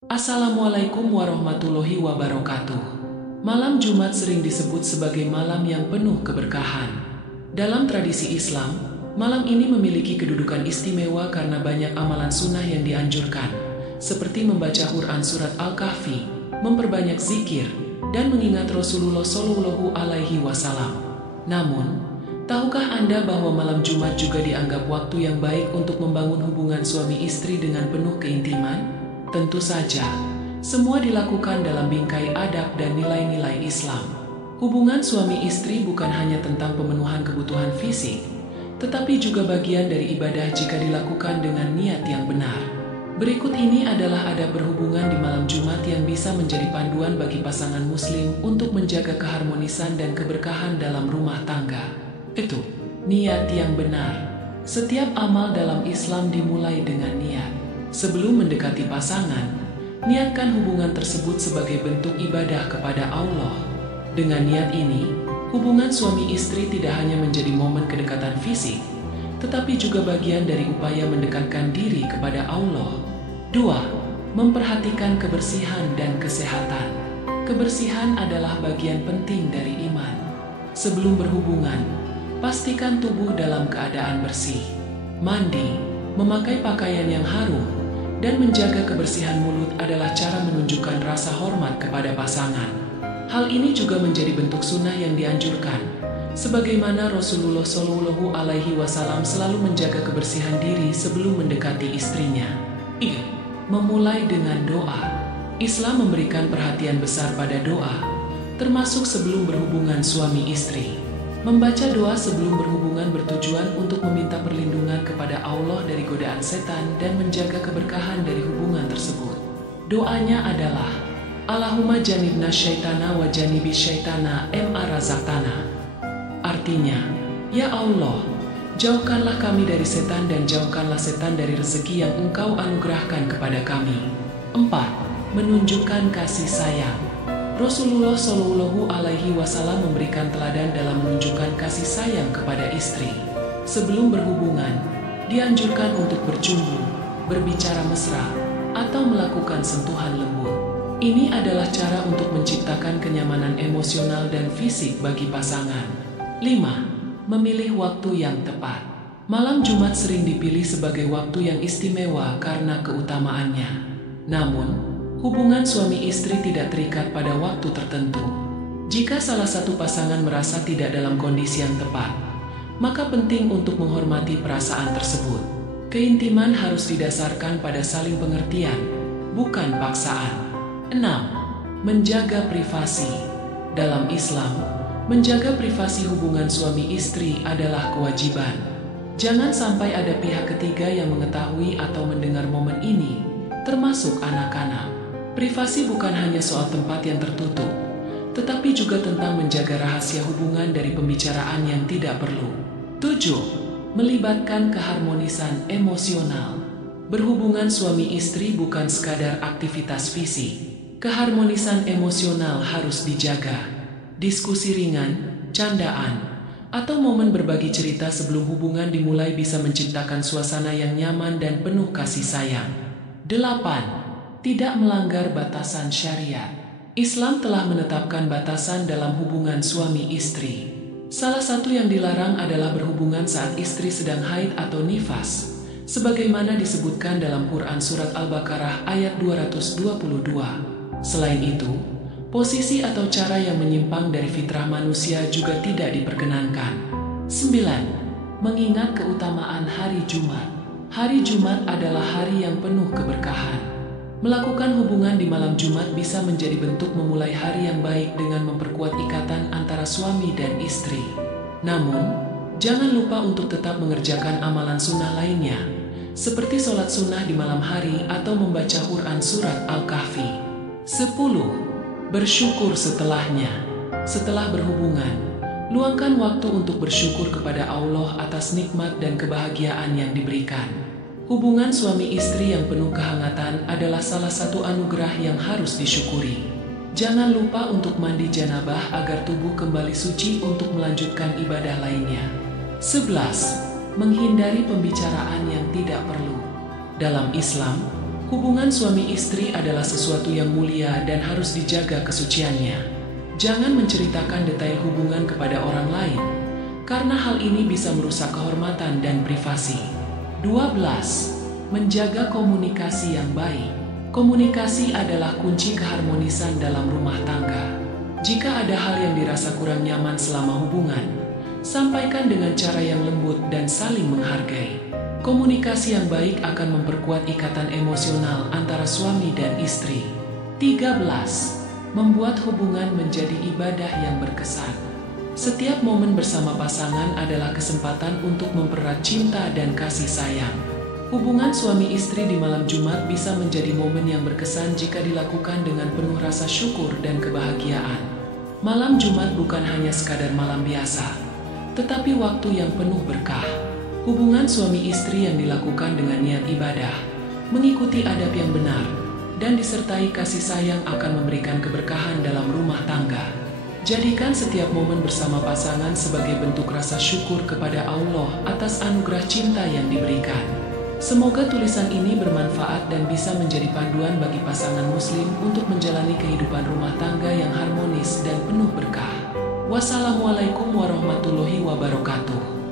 Assalamualaikum warahmatullahi wabarakatuh. Malam Jumat sering disebut sebagai malam yang penuh keberkahan. Dalam tradisi Islam, malam ini memiliki kedudukan istimewa karena banyak amalan sunnah yang dianjurkan, seperti membaca Quran surat Al-Kahfi, memperbanyak zikir, dan mengingat Rasulullah Shallallahu Alaihi Wasallam. Namun, tahukah Anda bahwa malam Jumat juga dianggap waktu yang baik untuk membangun hubungan suami istri dengan penuh keintiman? Tentu saja, semua dilakukan dalam bingkai adab dan nilai-nilai Islam. Hubungan suami istri bukan hanya tentang pemenuhan kebutuhan fisik, tetapi juga bagian dari ibadah jika dilakukan dengan niat yang benar. Berikut ini adalah adab berhubungan di malam Jumat yang bisa menjadi panduan bagi pasangan muslim untuk menjaga keharmonisan dan keberkahan dalam rumah tangga. Niat yang benar. Setiap amal dalam Islam dimulai dengan niat. Sebelum mendekati pasangan, niatkan hubungan tersebut sebagai bentuk ibadah kepada Allah. Dengan niat ini, hubungan suami istri tidak hanya menjadi momen kedekatan fisik, tetapi juga bagian dari upaya mendekatkan diri kepada Allah. 2. Memperhatikan kebersihan dan kesehatan. Kebersihan adalah bagian penting dari iman. Sebelum berhubungan, pastikan tubuh dalam keadaan bersih. Mandi, memakai pakaian yang harum, dan menjaga kebersihan mulut adalah cara menunjukkan rasa hormat kepada pasangan. Hal ini juga menjadi bentuk sunnah yang dianjurkan, sebagaimana Rasulullah Shallallahu Alaihi Wasallam selalu menjaga kebersihan diri sebelum mendekati istrinya. Memulai dengan doa. Islam memberikan perhatian besar pada doa, termasuk sebelum berhubungan suami istri. Membaca doa sebelum berhubungan bertujuan untuk meminta perlindungan kepada Allah dari godaan setan dan menjaga keberkahan dari hubungan tersebut. Doanya adalah, Allahumma janibna syaitana wa janibi syaitana ma razaqtana. Artinya, Ya Allah, jauhkanlah kami dari setan dan jauhkanlah setan dari rezeki yang Engkau anugerahkan kepada kami. 4. Menunjukkan kasih sayang. Rasulullah Shallallahu Alaihi Wasallam memberikan teladan dalam menunjukkan kasih sayang kepada istri. Sebelum berhubungan, dianjurkan untuk bercumbu, berbicara mesra, atau melakukan sentuhan lembut. Ini adalah cara untuk menciptakan kenyamanan emosional dan fisik bagi pasangan. 5. Memilih waktu yang tepat. Malam Jumat sering dipilih sebagai waktu yang istimewa karena keutamaannya. Namun, hubungan suami istri tidak terikat pada waktu tertentu. Jika salah satu pasangan merasa tidak dalam kondisi yang tepat, maka penting untuk menghormati perasaan tersebut. Keintiman harus didasarkan pada saling pengertian, bukan paksaan. 6. Menjaga privasi. Dalam Islam, menjaga privasi hubungan suami istri adalah kewajiban. Jangan sampai ada pihak ketiga yang mengetahui atau mendengar momen ini, termasuk anak-anak. Privasi bukan hanya soal tempat yang tertutup, tetapi juga tentang menjaga rahasia hubungan dari pembicaraan yang tidak perlu. 7. Melibatkan keharmonisan emosional. Berhubungan suami istri bukan sekadar aktivitas fisik. Keharmonisan emosional harus dijaga. Diskusi ringan, candaan, atau momen berbagi cerita sebelum hubungan dimulai bisa menciptakan suasana yang nyaman dan penuh kasih sayang. 8. Tidak melanggar batasan syariat. Islam telah menetapkan batasan dalam hubungan suami istri. Salah satu yang dilarang adalah berhubungan saat istri sedang haid atau nifas, sebagaimana disebutkan dalam Quran Surat Al-Baqarah ayat 222. Selain itu, posisi atau cara yang menyimpang dari fitrah manusia juga tidak diperkenankan. 9. Mengingat keutamaan hari Jumat. Hari Jumat adalah hari yang penuh keberkahan. Melakukan hubungan di malam Jumat bisa menjadi bentuk memulai hari yang baik dengan memperkuat ikatan antara suami dan istri. Namun, jangan lupa untuk tetap mengerjakan amalan sunnah lainnya, seperti sholat sunnah di malam hari atau membaca Quran surat Al-Kahfi. 10. Bersyukur setelahnya. Setelah berhubungan, luangkan waktu untuk bersyukur kepada Allah atas nikmat dan kebahagiaan yang diberikan. Hubungan suami istri yang penuh kehangatan adalah salah satu anugerah yang harus disyukuri. Jangan lupa untuk mandi janabah agar tubuh kembali suci untuk melanjutkan ibadah lainnya. 11. Menghindari pembicaraan yang tidak perlu. Dalam Islam, Hubungan suami istri adalah sesuatu yang mulia dan harus dijaga kesuciannya. Jangan menceritakan detail hubungan kepada orang lain, karena hal ini bisa merusak kehormatan dan privasi. 12. Menjaga komunikasi yang baik. Komunikasi adalah kunci keharmonisan dalam rumah tangga. Jika ada hal yang dirasa kurang nyaman selama hubungan, sampaikan dengan cara yang lembut dan saling menghargai. Komunikasi yang baik akan memperkuat ikatan emosional antara suami dan istri. 13. Membuat hubungan menjadi ibadah yang berkesan. Setiap momen bersama pasangan adalah kesempatan untuk mempererat cinta dan kasih sayang. Hubungan suami istri di malam Jumat bisa menjadi momen yang berkesan jika dilakukan dengan penuh rasa syukur dan kebahagiaan. Malam Jumat bukan hanya sekadar malam biasa, tetapi waktu yang penuh berkah. Hubungan suami istri yang dilakukan dengan niat ibadah, mengikuti adab yang benar, dan disertai kasih sayang akan memberikan keberkahan dalam rumah tangga. Jadikan setiap momen bersama pasangan sebagai bentuk rasa syukur kepada Allah atas anugerah cinta yang diberikan. Semoga tulisan ini bermanfaat dan bisa menjadi panduan bagi pasangan muslim untuk menjalani kehidupan rumah tangga yang harmonis dan penuh berkah. Wassalamualaikum warahmatullahi wabarakatuh.